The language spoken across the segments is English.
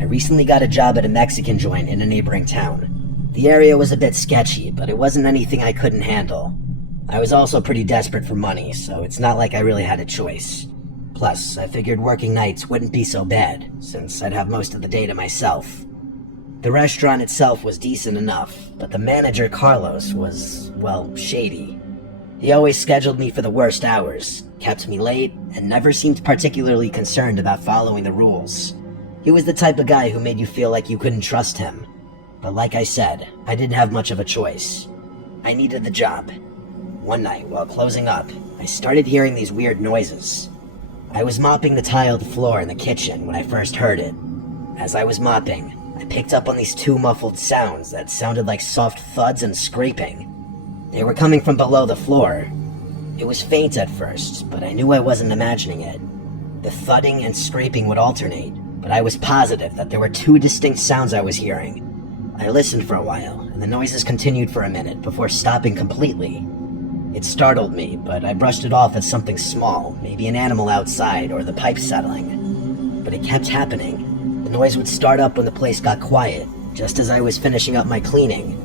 I recently got a job at a Mexican joint in a neighboring town. The area was a bit sketchy, but it wasn't anything I couldn't handle. I was also pretty desperate for money, so it's not like I really had a choice. Plus, I figured working nights wouldn't be so bad, since I'd have most of the day to myself. The restaurant itself was decent enough, but the manager, Carlos, was, well, shady. He always scheduled me for the worst hours, kept me late, and never seemed particularly concerned about following the rules. He was the type of guy who made you feel like you couldn't trust him. But like I said, I didn't have much of a choice. I needed the job. One night, while closing up, I started hearing these weird noises. I was mopping the tiled floor in the kitchen when I first heard it. As I was mopping, I picked up on these two muffled sounds that sounded like soft thuds and scraping. They were coming from below the floor. It was faint at first, but I knew I wasn't imagining it. The thudding and scraping would alternate, but I was positive that there were two distinct sounds I was hearing. I listened for a while, and the noises continued for a minute before stopping completely. It startled me, but I brushed it off as something small, maybe an animal outside or the pipe settling. But it kept happening. The noise would start up when the place got quiet, just as I was finishing up my cleaning.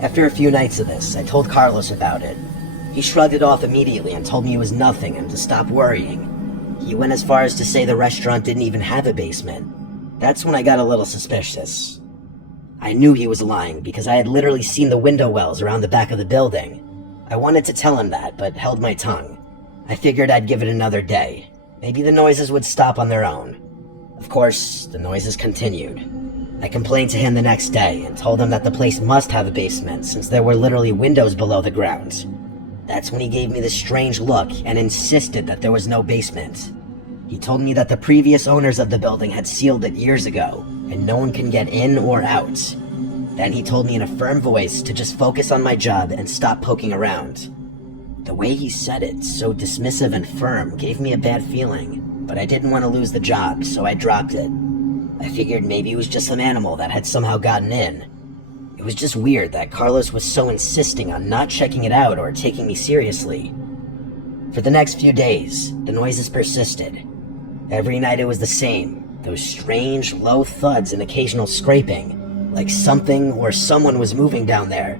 After a few nights of this, I told Carlos about it. He shrugged it off immediately and told me it was nothing and to stop worrying. He went as far as to say the restaurant didn't even have a basement. That's when I got a little suspicious. I knew he was lying because I had literally seen the window wells around the back of the building. I wanted to tell him that, but held my tongue. I figured I'd give it another day. Maybe the noises would stop on their own. Of course, the noises continued. I complained to him the next day and told him that the place must have a basement since there were literally windows below the ground. That's when he gave me this strange look and insisted that there was no basement. He told me that the previous owners of the building had sealed it years ago, and no one can get in or out. Then he told me in a firm voice to just focus on my job and stop poking around. The way he said it, so dismissive and firm, gave me a bad feeling, but I didn't want to lose the job, so I dropped it. I figured maybe it was just some animal that had somehow gotten in. It was just weird that Carlos was so insisting on not checking it out or taking me seriously. For the next few days, the noises persisted. Every night it was the same, those strange, low thuds and occasional scraping. Like something or someone was moving down there.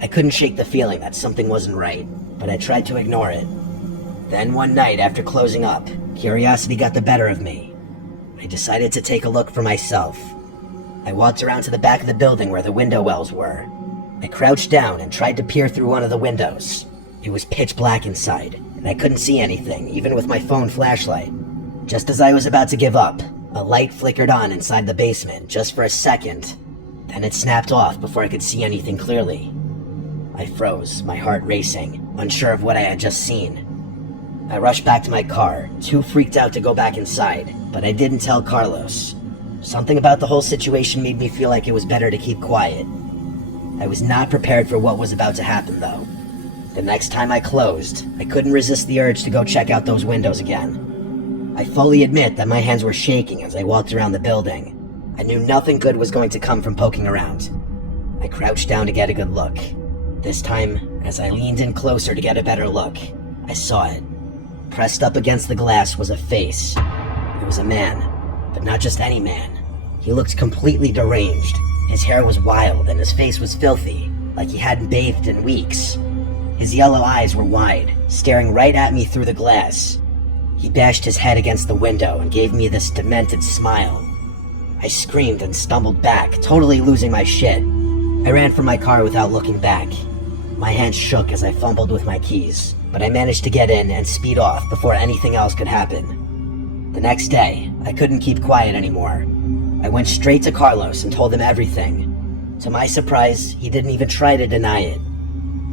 I couldn't shake the feeling that something wasn't right, but I tried to ignore it. Then one night after closing up, curiosity got the better of me. I decided to take a look for myself. I walked around to the back of the building where the window wells were. I crouched down and tried to peer through one of the windows. It was pitch black inside, and I couldn't see anything, even with my phone flashlight. Just as I was about to give up, a light flickered on inside the basement just for a second. Then it snapped off before I could see anything clearly. I froze, my heart racing, unsure of what I had just seen. I rushed back to my car, too freaked out to go back inside, but I didn't tell Carlos. Something about the whole situation made me feel like it was better to keep quiet. I was not prepared for what was about to happen, though. The next time I closed, I couldn't resist the urge to go check out those windows again. I fully admit that my hands were shaking as I walked around the building. I knew nothing good was going to come from poking around. I crouched down to get a good look. This time, as I leaned in closer to get a better look, I saw it. Pressed up against the glass was a face. It was a man, but not just any man. He looked completely deranged. His hair was wild and his face was filthy, like he hadn't bathed in weeks. His yellow eyes were wide, staring right at me through the glass. He bashed his head against the window and gave me this demented smile. I screamed and stumbled back, totally losing my shit. I ran for my car without looking back. My hands shook as I fumbled with my keys, but I managed to get in and speed off before anything else could happen. The next day, I couldn't keep quiet anymore. I went straight to Carlos and told him everything. To my surprise, he didn't even try to deny it.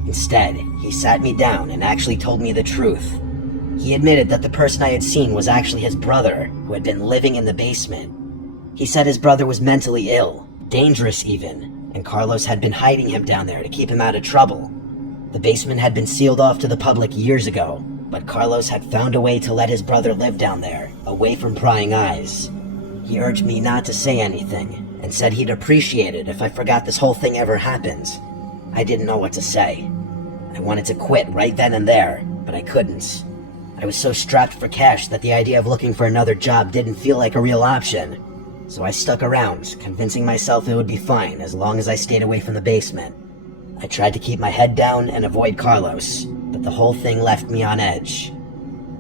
Instead, he sat me down and actually told me the truth. He admitted that the person I had seen was actually his brother, who had been living in the basement. He said his brother was mentally ill, dangerous even, and Carlos had been hiding him down there to keep him out of trouble. The basement had been sealed off to the public years ago, but Carlos had found a way to let his brother live down there, away from prying eyes. He urged me not to say anything, and said he'd appreciate it if I forgot this whole thing ever happened. I didn't know what to say. I wanted to quit right then and there, but I couldn't. I was so strapped for cash that the idea of looking for another job didn't feel like a real option. so I stuck around, convincing myself it would be fine as long as I stayed away from the basement. I tried to keep my head down and avoid Carlos, but the whole thing left me on edge.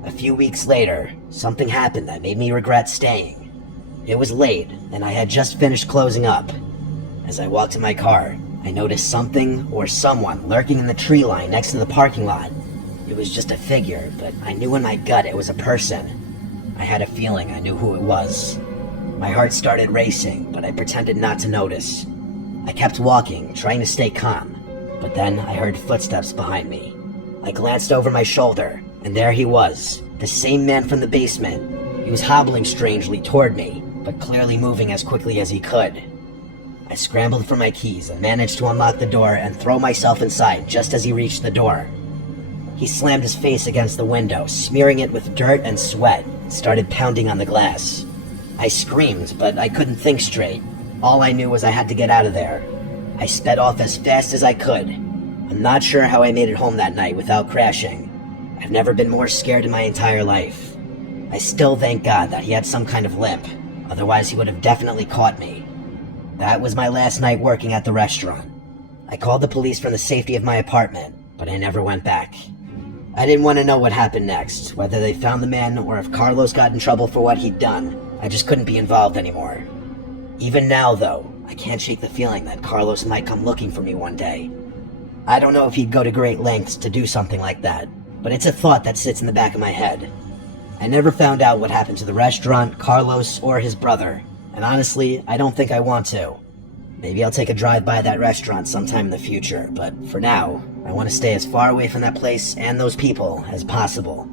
A few weeks later, something happened that made me regret staying. It was late, and I had just finished closing up. As I walked to my car, I noticed something or someone lurking in the tree line next to the parking lot. It was just a figure, but I knew in my gut it was a person. I had a feeling I knew who it was. My heart started racing, but I pretended not to notice. I kept walking, trying to stay calm, but then I heard footsteps behind me. I glanced over my shoulder, and there he was, the same man from the basement. He was hobbling strangely toward me, but clearly moving as quickly as he could. I scrambled for my keys and managed to unlock the door and throw myself inside just as he reached the door. He slammed his face against the window, smearing it with dirt and sweat, and started pounding on the glass. I screamed, but I couldn't think straight. All I knew was I had to get out of there. I sped off as fast as I could. I'm not sure how I made it home that night without crashing. I've never been more scared in my entire life. I still thank God that he had some kind of limp, otherwise he would have definitely caught me. That was my last night working at the restaurant. I called the police from the safety of my apartment, but I never went back. I didn't want to know what happened next, whether they found the man or if Carlos got in trouble for what he'd done. I just couldn't be involved anymore. Even now, though, I can't shake the feeling that Carlos might come looking for me one day. I don't know if he'd go to great lengths to do something like that, but it's a thought that sits in the back of my head. I never found out what happened to the restaurant, Carlos, or his brother, and honestly, I don't think I want to. Maybe I'll take a drive by that restaurant sometime in the future, but for now, I want to stay as far away from that place and those people as possible.